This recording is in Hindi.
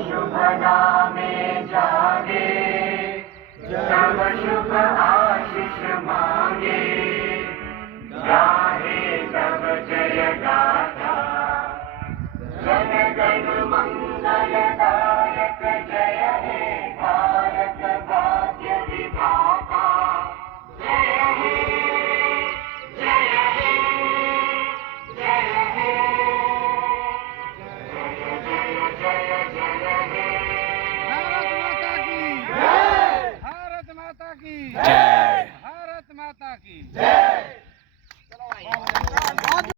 शुभ नामे जागे, सब शुभ आशीष मांगे, गाहे तब जय गाथा, जन गण मंगलदायक जय हे भारत भाग्य विधाता। जय हे जय हे जय हे जय जय जय हे। भारत माता की जय, भारत माता की जय, भारत माता की जय।